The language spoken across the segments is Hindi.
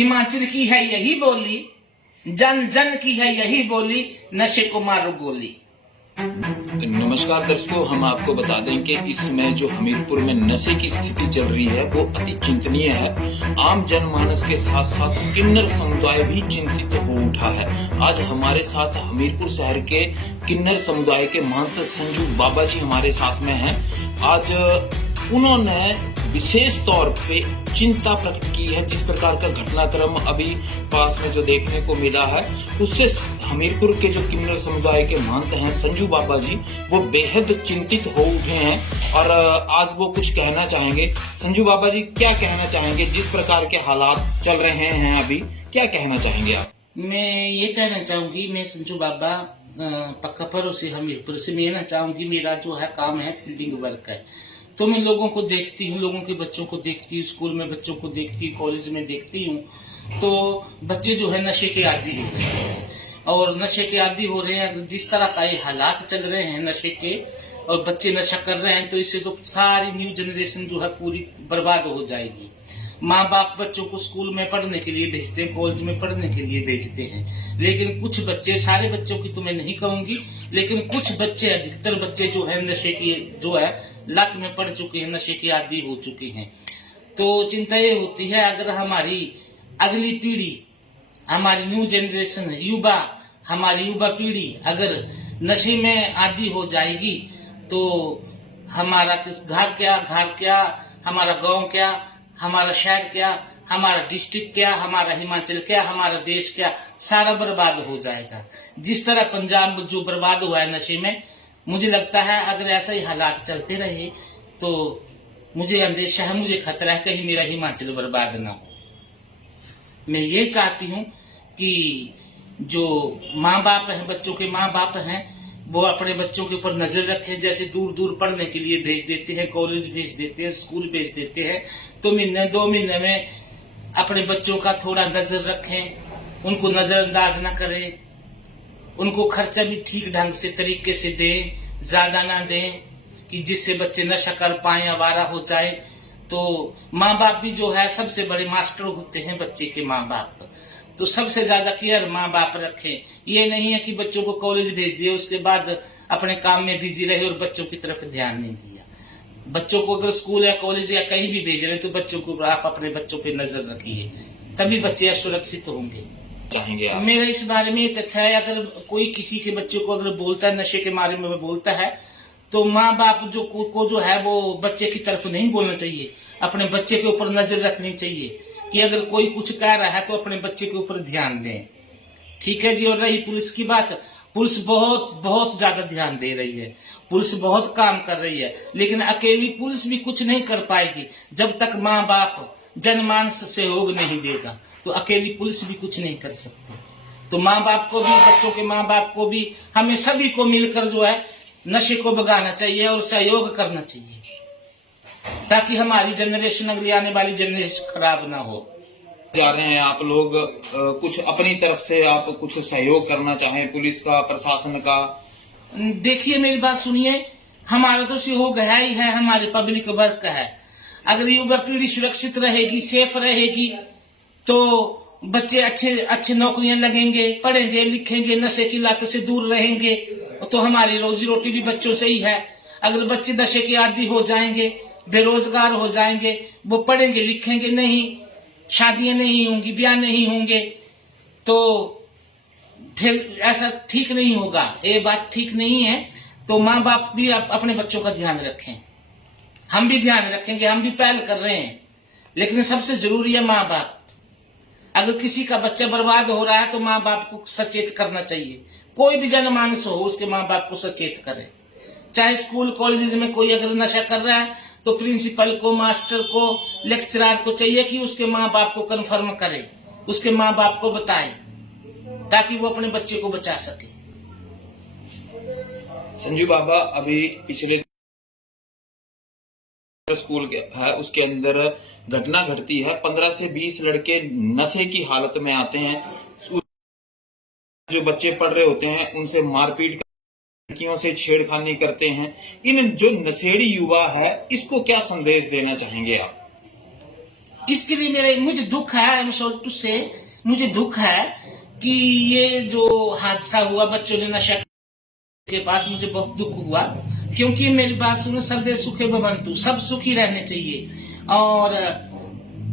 हिमाचल की है यही बोली, जन जन की है यही बोली, नशे को मारो गोली। नमस्कार दर्शकों, हम आपको बता दें कि इस समय जो हमीरपुर में नशे की स्थिति चल रही है वो अति चिंतनीय है। आम जनमानस के साथ साथ किन्नर समुदाय भी चिंतित हो उठा है। आज हमारे साथ हमीरपुर शहर के किन्नर समुदाय के महंत संजू बाबा जी हमारे साथ में हैं। आज उन्होंने विशेष तौर पे चिंता प्रकट की है। जिस प्रकार का घटनाक्रम अभी पास में जो देखने को मिला है, उससे हमीरपुर के जो किन्नर समुदाय के महंत हैं संजू बाबा जी, वो बेहद चिंतित हो उठे हैं और आज वो कुछ कहना चाहेंगे। संजू बाबा जी, क्या कहना चाहेंगे? जिस प्रकार के हालात चल रहे हैं अभी, क्या कहना चाहेंगे आप? मैं ये कहना चाहूंगी, मैं संजू बाबा पक्का पड़ोसी हमीरपुर से, मैं कहना चाहूंगी मेरा जो है काम है फील्डिंग वर्क है। तो मैं लोगों को देखती हूँ, लोगों के बच्चों को देखती हूँ, स्कूल में बच्चों को देखती हूँ, कॉलेज में देखती हूँ, तो बच्चे जो है नशे के आदी हो रहे हैं और नशे के आदी हो रहे हैं। जिस तरह का ये हालात चल रहे हैं नशे के और बच्चे नशा कर रहे हैं, तो इससे तो सारी न्यू जनरेशन जो है पूरी बर्बाद हो जाएगी। माँ बाप बच्चों को स्कूल में पढ़ने के लिए भेजते हैं, कॉलेज में पढ़ने के लिए भेजते हैं, लेकिन कुछ बच्चे, सारे बच्चों की तो मैं नहीं कहूंगी, लेकिन कुछ बच्चे, अधिकतर बच्चे जो है नशे की जो है लत में पड़ चुके हैं, नशे के आदी हो चुके हैं। तो चिंता ये होती है, अगर हमारी अगली पीढ़ी, हमारी न्यू जनरेशन युवा, हमारी युवा पीढ़ी अगर नशे में आदी हो जाएगी, तो हमारा घर क्या, हमारा गांव क्या, हमारा शहर क्या, हमारा डिस्ट्रिक्ट क्या, हमारा हिमाचल क्या, हमारा देश क्या, सारा बर्बाद हो जाएगा। जिस तरह पंजाब जो बर्बाद हुआ है नशे में, मुझे लगता है अगर ऐसा ही हालात चलते रहे तो मुझे अंदेशा है, मुझे खतरा है कहीं मेरा हिमाचल बर्बाद ना हो। मैं ये चाहती हूँ कि जो माँ बाप हैं, बच्चों के माँ बाप हैं, वो अपने बच्चों के ऊपर नजर रखें। जैसे दूर दूर पढ़ने के लिए भेज देते हैं, कॉलेज भेज देते हैं, स्कूल भेज देते हैं, तो महीने 2 महीने में अपने बच्चों का थोड़ा नजर रखें, उनको नजरअंदाज ना करें, उनको खर्चा भी ठीक ढंग से तरीके से दें, ज्यादा ना दें कि जिससे बच्चे नशा कर पाए, आवारा हो जाए। तो माँ बाप भी जो है सबसे बड़े मास्टर होते हैं बच्चे के माँ बाप, तो सबसे ज्यादा केयर माँ बाप रखें। ये नहीं है कि बच्चों को कॉलेज भेज दिया, उसके बाद अपने काम में बिजी रहे और बच्चों की तरफ ध्यान नहीं दिया। बच्चों को अगर स्कूल या कॉलेज या कहीं भी भेज रहे हैं, तो बच्चों को आप अपने बच्चों पे नजर रखिए, तभी बच्चे सुरक्षित होंगे। चाहेंगे आप? मेरा इस बारे में तथ्य है, अगर कोई किसी के बच्चों को अगर बोलता है, नशे के बारे में बोलता है, तो माँ बाप को जो है वो बच्चे की तरफ नहीं बोलना चाहिए, अपने बच्चे के ऊपर नजर रखनी चाहिए कि अगर कोई कुछ कह रहा है तो अपने बच्चे के ऊपर ध्यान दें। ठीक है जी। और रही पुलिस की बात, पुलिस बहुत बहुत ज्यादा ध्यान दे रही है, पुलिस बहुत काम कर रही है, लेकिन अकेली पुलिस भी कुछ नहीं कर पाएगी जब तक माँ बाप जनमानस सहयोग नहीं देगा, तो अकेली पुलिस भी कुछ नहीं कर सकती। तो माँ बाप को भी, बच्चों के माँ बाप को भी, हमें सभी को मिलकर जो है नशे को भगाना चाहिए और सहयोग करना चाहिए, ताकि हमारी जनरेशन, अगली आने वाली जनरेशन खराब ना हो। जा रहे हैं आप लोग, कुछ अपनी तरफ से आप कुछ सहयोग करना चाहें पुलिस का, प्रशासन का? देखिए मेरी बात सुनिए, हमारा तो सहयोग है ही है, हमारे पब्लिक वर्क है। अगर युवा पीढ़ी सुरक्षित रहेगी, सेफ रहेगी, तो बच्चे अच्छे अच्छे नौकरियां लगेंगे, पढ़ेंगे लिखेंगे, नशे की लत से दूर रहेंगे, तो हमारी रोजी रोटी भी बच्चों से ही है। अगर बच्चे नशे के आदी हो जाएंगे, बेरोजगार हो जाएंगे, वो पढ़ेंगे लिखेंगे नहीं, शादियां नहीं होंगी, ब्याह नहीं होंगे, तो फिर ऐसा ठीक नहीं होगा, ये बात ठीक नहीं है। तो माँ बाप भी अपने बच्चों का ध्यान रखें, हम भी ध्यान रखेंगे, हम भी पहल कर रहे हैं, लेकिन सबसे जरूरी है माँ बाप। अगर किसी का बच्चा बर्बाद हो रहा है तो माँ बाप को सचेत करना चाहिए, कोई भी जनमानस हो उसके माँ बाप को सचेत करे। चाहे स्कूल कॉलेज में कोई अगर नशा कर रहा है, तो प्रिंसिपल को, मास्टर को, लेक्चरर को चाहिए कि उसके माँ बाप को कंफर्म करे, उसके माँ बाप को बताए, ताकि वो अपने बच्चे को बचा सके। संजू बाबा, अभी पिछले स्कूल है उसके अंदर घटना घटती है, 15 से 20 लड़के नशे की हालत में आते हैं, जो बच्चे पढ़ रहे होते हैं उनसे मारपीट, लड़कियों से छेड़खानी करते हैं। इन जो नशेड़ी युवा है, इसको क्या संदेश देना चाहेंगे आप? इसके लिए मुझे दुख है, आई एम सॉरी टू से, मुझे दुख है कि ये जो हादसा हुआ बच्चों ने नशा के पास, मुझे बहुत दुख हुआ, क्योंकि मेरी बात सुनो, सर्वे सुखे भवन्तु, सब सुखी रहने चाहिए। और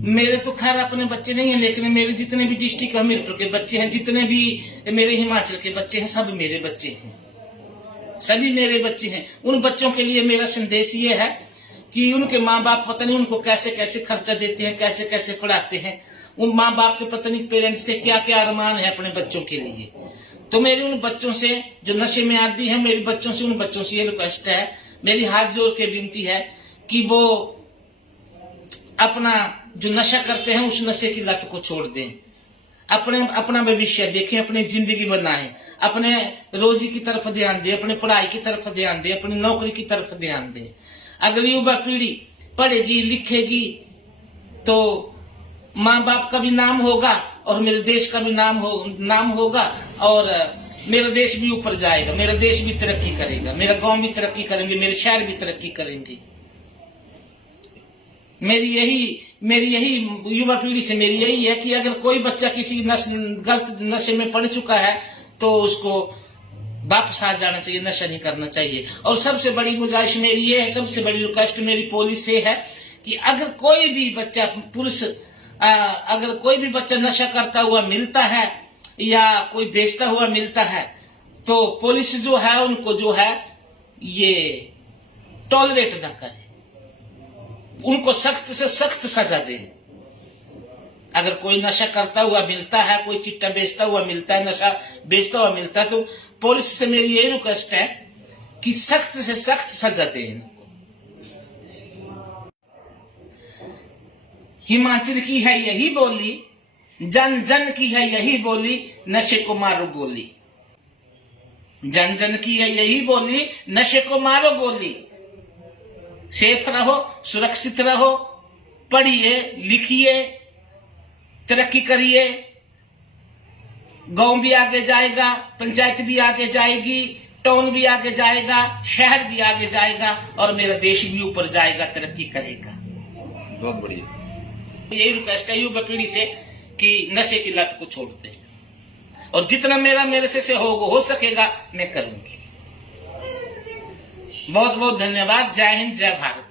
मेरे तो खैर अपने बच्चे नहीं है, लेकिन मेरे जितने भी डिस्ट्रिक्ट हमीरपुर के बच्चे हैं, जितने भी मेरे हिमाचल के बच्चे हैं, सब मेरे बच्चे हैं, सभी मेरे बच्चे हैं। उन बच्चों के लिए मेरा संदेश ये है कि उनके माँ बाप पता नहीं उनको कैसे कैसे खर्चा देते हैं, कैसे कैसे पढ़ाते हैं। उन माँ बाप के पता नहीं पेरेंट्स के क्या क्या अरमान है अपने बच्चों के लिए। तो मेरी उन बच्चों से जो नशे में आदी है, मेरे बच्चों से, उन बच्चों से ये रिक्वेस्ट है, मेरी हाथ जोड़ के विनती है कि वो अपना जो नशा करते हैं उस नशे की लत को छोड़ दें, अपना भविष्य देखें, अपनी जिंदगी बनाएं, अपने रोजी की तरफ ध्यान दें, अपने पढ़ाई की तरफ ध्यान दें, अपनी नौकरी की तरफ ध्यान दें। अगली युवा पीढ़ी पढ़ेगी लिखेगी तो माँ बाप का भी नाम होगा और मेरे देश का भी नाम होगा, और मेरा देश भी ऊपर जाएगा, मेरा देश भी तरक्की करेगा, मेरा गांव भी तरक्की करेंगे, मेरे शहर भी तरक्की करेंगे। मेरी यही युवा पीढ़ी से मेरी यही है कि अगर कोई बच्चा किसी गलत नशे में पड़ चुका है तो उसको वापस आ जाना चाहिए, नशा नहीं करना चाहिए। और सबसे बड़ी गुजारिश मेरी ये है, सबसे बड़ी रिक्वेस्ट मेरी पुलिस से है कि अगर कोई भी बच्चा नशा करता हुआ मिलता है या कोई बेचता हुआ मिलता है तो पुलिस जो है उनको जो है ये टॉलरेट ना करे, उनको सख्त से सख्त सजा दे। अगर कोई नशा करता हुआ मिलता है, कोई चिट्टा बेचता हुआ मिलता है, नशा बेचता हुआ मिलता है, तो पुलिस से मेरी यही रिक्वेस्ट है कि सख्त से सख्त सजा दें। हिमाचल की है यही बोली, जन जन की है यही बोली, नशे को मारो गोली। जन जन की है यही बोली, नशे को मारो गोली। सेफ रहो, सुरक्षित रहो, पढ़िए लिखिए, तरक्की करिए, गांव भी आगे जाएगा, पंचायत भी आगे जाएगी, टाउन भी आगे जाएगा, शहर भी आगे जाएगा और मेरा देश भी ऊपर जाएगा, तरक्की करेगा। बहुत बढ़िया। यही रिक्वेस्ट है युवा पीढ़ी से कि नशे की लत को छोड़ दे और जितना मेरे से हो सकेगा मैं करूंगी। बहुत बहुत धन्यवाद। जय हिंद, जय भारत।